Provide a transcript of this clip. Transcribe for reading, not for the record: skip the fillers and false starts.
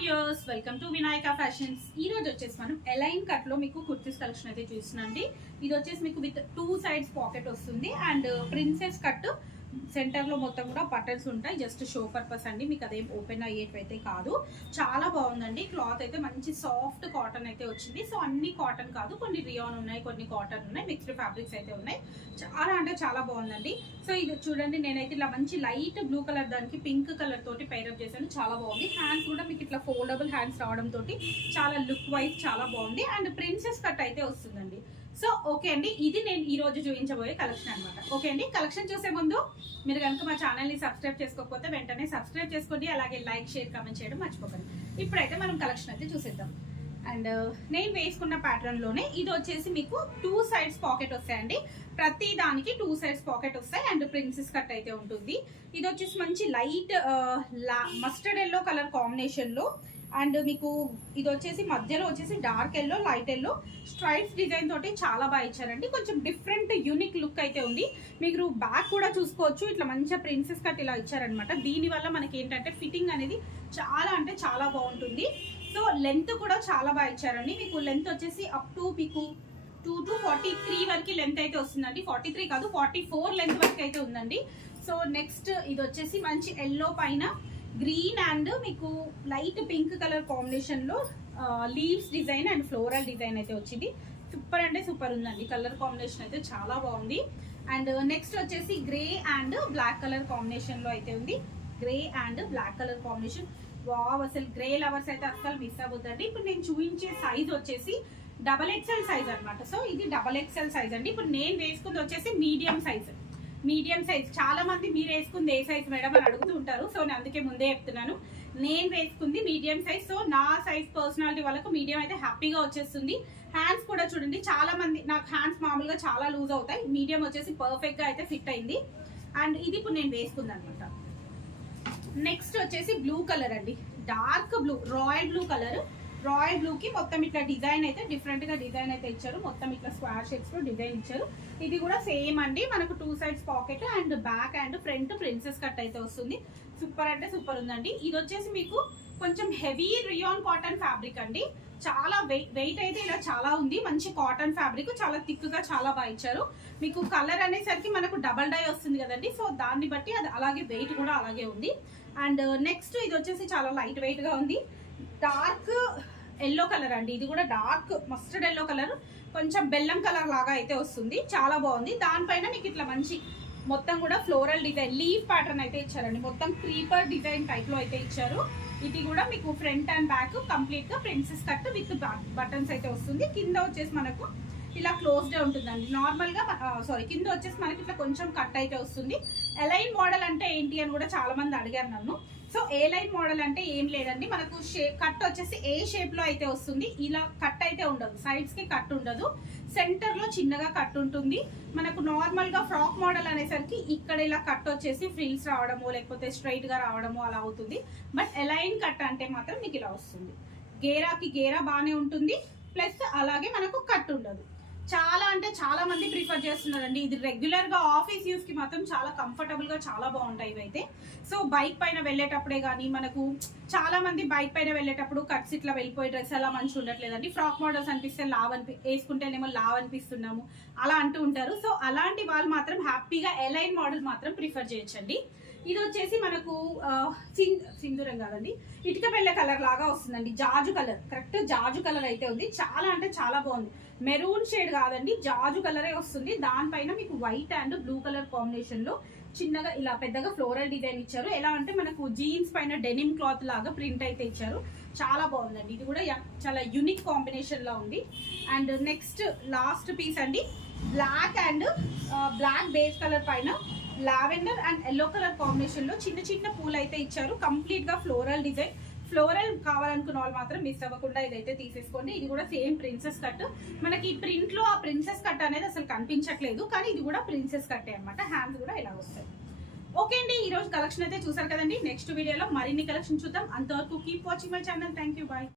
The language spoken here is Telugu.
Viewers welcome to Vinayaka fashions. ఈ రోజు వచ్చేసి మనం ఎలైన్ కట్ లో మీకు కుర్తీస్ కలెక్షన్ అయితే చూస్తున్నాండి. ఇది వచ్చేసి మీకు విత్ 2 సైడ్స్ పాకెట్ వస్తుంది అండ్ ప్రిన్సెస్ కట్ సెంటర్ లో మొత్తం కూడా బటన్స్ ఉంటాయి. జస్ట్ షో పర్పస్ అండి, మీకు అదేం ఓపెన్ అయ్యేటైతే కాదు. చాలా బాగుందండి. క్లాత్ అయితే మంచి సాఫ్ట్ కాటన్ అయితే వచ్చింది. సో అన్ని కాటన్ కాదు, కొన్ని రియాన్ ఉన్నాయి, కొన్ని కాటన్ ఉన్నాయి, మిక్స్డ్ ఫ్యాబ్రిక్స్ అయితే ఉన్నాయి. చాలా అంటే చాలా బాగుందండి. సో ఇది చూడండి, నేనైతే ఇలా మంచి లైట్ బ్లూ కలర్ దానికి పింక్ కలర్ తోటి పైరప్ చేశాను. చాలా బాగుంది. హ్యాండ్స్ కూడా మీకు ఇట్లా ఫోల్డబుల్ హ్యాండ్స్ రావడం తోటి చాలా లుక్ వైజ్ చాలా బాగుంది. అండ్ ప్రిన్సెస్ కట్ అయితే వస్తుందండి. సో ఓకే అండి, ఇది నేను ఈ రోజు చూపించబోయే కలెక్షన్ అనమాట. ఓకే అండి, కలెక్షన్ చూసే ముందు మీరు కనుక మా ఛానల్ని సబ్స్క్రైబ్ చేసుకోకపోతే వెంటనే సబ్స్క్రైబ్ చేసుకోండి. అలాగే లైక్ షేర్ కామెంట్ చేయడం మర్చిపోకండి. ఇప్పుడైతే మనం కలెక్షన్ అయితే చూసేద్దాం. అండ్ నేను వేసుకున్న ప్యాటర్న్లోనే ఇది వచ్చేసి మీకు 2 సైడ్స్ పాకెట్ వస్తాయండి. ప్రతి దానికి 2 సైడ్స్ పాకెట్ వస్తాయి అండ్ ప్రిన్సెస్ కట్ అయితే ఉంటుంది. ఇది వచ్చేసి మంచి లైట్ మస్టర్డ్ ఎల్లో కలర్ కాంబినేషన్లో అండ్ మీకు ఇది వచ్చేసి మధ్యలో వచ్చేసి dark yellow light yellow stripes design తోటి చాలా బాగా ఇచ్చారండి. కొంచెం డిఫరెంట్ యూనిక్ లుక్ అయితే ఉంది. మీరు బ్యాక్ కూడా చూసుకోవచ్చు, ఇట్లా మంచిగా ప్రిన్సెస్ కట్ ఇలా ఇచ్చారనమాట. దీనివల్ల మనకి ఏంటంటే ఫిట్టింగ్ అనేది చాలా అంటే చాలా బాగుంటుంది. సో లెంత్ కూడా చాలా బాగా ఇచ్చారండి. మీకు లెంత్ వచ్చేసి అప్ టు మీకు 2 to 43 వరకు లెంత్ అయితే వస్తుందండి. 43 కాదు 44 లెంత్ వరకు అయితే ఉందండి. సో నెక్స్ట్ ఇది వచ్చేసి మంచి ఎల్లో పైన గ్రీన్ అండ్ మీకు లైట్ పింక్ కలర్ కాంబినేషన్ లో leaves design and floral design అయితే వచ్చింది. సూపర్ అంటే సూపర్ ఉందండి. కలర్ కాంబినేషన్ అయితే చాలా బాగుంది. అండ్ నెక్స్ట్ వచ్చేసి grey and black colour combination లో అయితే ఉంది. Grey and black colour combination wow, అసలు గ్రే లవర్స్ అయితే అస్సలు మిస్ అవ్వద్దండి. ఇప్పుడు నేను చూపించే సైజ్ వచ్చేసి XXL సైజ్ అనమాట. సో ఇది XXL సైజ్ అండి. ఇప్పుడు నేను వేసుకుంది వచ్చేసి మీడియం సైజ్. చాలా మంది మీరు వేసుకుంది ఏ సైజ్ మేడం అని అడుగుతూ ఉంటారు. సో నేను అందుకే ముందే చెప్తున్నాను, నేను వేసుకుంది మీడియం సైజ్. సో నా సైజ్ పర్సనాలిటీ వాళ్ళకు మీడియం అయితే హ్యాపీగా వచ్చేస్తుంది. హ్యాండ్స్ కూడా చూడండి, చాలా మంది నాకు హ్యాండ్స్ మామూలుగా చాలా లూజ్ అవుతాయి. మీడియం వచ్చేసి పర్ఫెక్ట్ గా అయితే ఫిట్ అయింది. అండ్ ఇది ఇప్పుడు నేను వేసుకుంది అనమాట. నెక్స్ట్ వచ్చేసి బ్లూ కలర్ అండి, dark blue, royal blue colour. Royal blue కి మొత్తం ఇట్లా డిజైన్ అయితే డిఫరెంట్ గా డిజైన్ అయితే ఇచ్చారు. మొత్తం ఇట్లా స్క్వేర్ షేప్స్ లో డిజైన్ ఇచ్చారు. ఇది కూడా సేమ్ అండి, మనకు 2 sides pocket and back and front princess cut అయితే వస్తుంది. సూపర్ అంటే సూపర్ ఉందండి. ఇది వచ్చేసి మీకు కొంచెం హెవీ రియాన్ కాటన్ ఫ్యాబ్రిక్ అండి. చాలా వెయిట్ అయితే ఇలా చాలా ఉంది. మంచి కాటన్ ఫ్యాబ్రిక్, చాలా థిక్ గా చాలా బాగా ఇచ్చారు. మీకు కలర్ అనేసరికి మనకు డబల్ డై వస్తుంది కదండి. సో దాన్ని బట్టి అది అలాగే వెయిట్ కూడా అలాగే ఉంది. అండ్ నెక్స్ట్ ఇది వచ్చేసి చాలా లైట్ వెయిట్ గా ఉంది. డార్క్ ఎల్లో కలర్ అండి. ఇది కూడా డార్క్ మస్టర్డ్ ఎల్లో కలర్, కొంచెం బెల్లం కలర్ లాగా అయితే వస్తుంది. చాలా బాగుంది. దానిపైన మీకు ఇట్లా మంచి మొత్తం కూడా ఫ్లోరల్ డిజైన్ లీఫ్ ప్యాటర్న్ అయితే ఇచ్చారండి. మొత్తం క్రీపర్ డిజైన్ టైప్ లో అయితే ఇచ్చారు. ఇది కూడా మీకు ఫ్రంట్ అండ్ బ్యాక్ కంప్లీట్ గా ప్రిన్సెస్ కట్ విత్ బటన్స్ అయితే వస్తుంది. కింద వచ్చేసి మనకు ఇలా క్లోజ్డ్ ఉంటుందండి. నార్మల్ గా కింద వచ్చేసి మనకి ఇట్లా కొంచెం కట్ అయితే వస్తుంది. ఎలైన్ మోడల్ అంటే ఏంటి అని కూడా చాలా మంది అడిగారు నన్ను. సో ఏ లైన్ మోడల్ అంటే ఏం లేదండి, మనకు కట్ వచ్చేసి ఏ షేప్ లో అయితే వస్తుంది. ఇలా కట్ అయితే ఉండదు, సైడ్స్ కి కట్ ఉండదు, సెంటర్ లో చిన్నగా కట్ ఉంటుంది. మనకు నార్మల్ గా ఫ్రాక్ మోడల్ అనేసరికి ఇక్కడ ఇలా కట్ వచ్చేసి ఫ్రిల్స్ రావడము లేకపోతే స్ట్రైట్ గా రావడము అలా అవుతుంది. బట్ ఎలైన్ కట్ అంటే మాత్రం మీకు ఇలా వస్తుంది. గేరాకి గేరా బాగానే ఉంటుంది, ప్లస్ అలాగే మనకు కట్ ఉండదు. చాలా అంటే చాలా మంది ప్రిఫర్ చేస్తున్నారండి. ఇది రెగ్యులర్ గా ఆఫీస్ యూస్ కి మాత్రం చాలా కంఫర్టబుల్ గా చాలా బాగుంటాయి ఇవైతే. సో బైక్ పైన వెళ్ళేటప్పుడే కానీ మనకు చాలా మంది బైక్ పైన వెళ్ళేటప్పుడు కట్స్ ఇట్లా వెళ్ళిపోయి డ్రెస్ అలా మంచిగా ఉండట్లేదండి. ఫ్రాక్ మోడల్స్ అనిపిస్తే వేసుకుంటేనేమో లావ్ అనిపిస్తున్నాము అలా అంటూ ఉంటారు. సో అలాంటి వాళ్ళు మాత్రం హ్యాపీగా ఎలైన్ మోడల్ మాత్రం ప్రిఫర్ చేయొచ్చండి. ఇది వచ్చేసి మనకు సింధూరం కాదండి, ఇటుక బెల్ల కలర్ లాగా వస్తుందండి. జాజు కలర్, కరెక్ట్ జాజు కలర్ అయితే ఉంది. చాలా అంటే చాలా బాగుంది. మెరూన్ షేడ్ కాదండి, జాజు కలరే వస్తుంది. దానిపైన మీకు white and blue colour combination లో చిన్నగా ఇలా పెద్దగా ఫ్లోరల్ డిజైన్ ఇచ్చారు. ఎలా అంటే మనకు జీన్స్ పైన డెనిమ్ క్లాత్ లాగా ప్రింట్ అయితే ఇచ్చారు. చాలా బాగుందండి. ఇది కూడా చాలా యూనిక్ కాంబినేషన్ లా ఉంది. అండ్ నెక్స్ట్ లాస్ట్ పీస్ అండి, black and black base colour పైన lavender and yellow colour combination లో చిన్న చిన్న పూలు అయితే ఇచ్చారు. కంప్లీట్ గా ఫ్లోరల్ డిజైన్. ఫ్లోరల్ కావాలనుకున్న వాళ్ళు మాత్రం మిస్ అవ్వకుండా ఇదైతే తీసేసుకోండి. ఇది కూడా సేమ్ ప్రిన్సెస్ కట్. మనకి ఈ ప్రింట్ లో ఆ ప్రిన్సెస్ కట్ అనేది అసలు కనిపించట్లేదు, కానీ ఇది కూడా ప్రిన్సెస్ కట్టే అనమాట. హ్యాండ్స్ కూడా ఇలా వస్తాయి. ఓకే అండి, ఈ రోజు కలెక్షన్ అయితే చూసారు కదండి. నెక్స్ట్ వీడియోలో మరిన్ని కలెక్షన్ చూద్దాం. అంతవరకు keep watching my channel. Thank you, bye.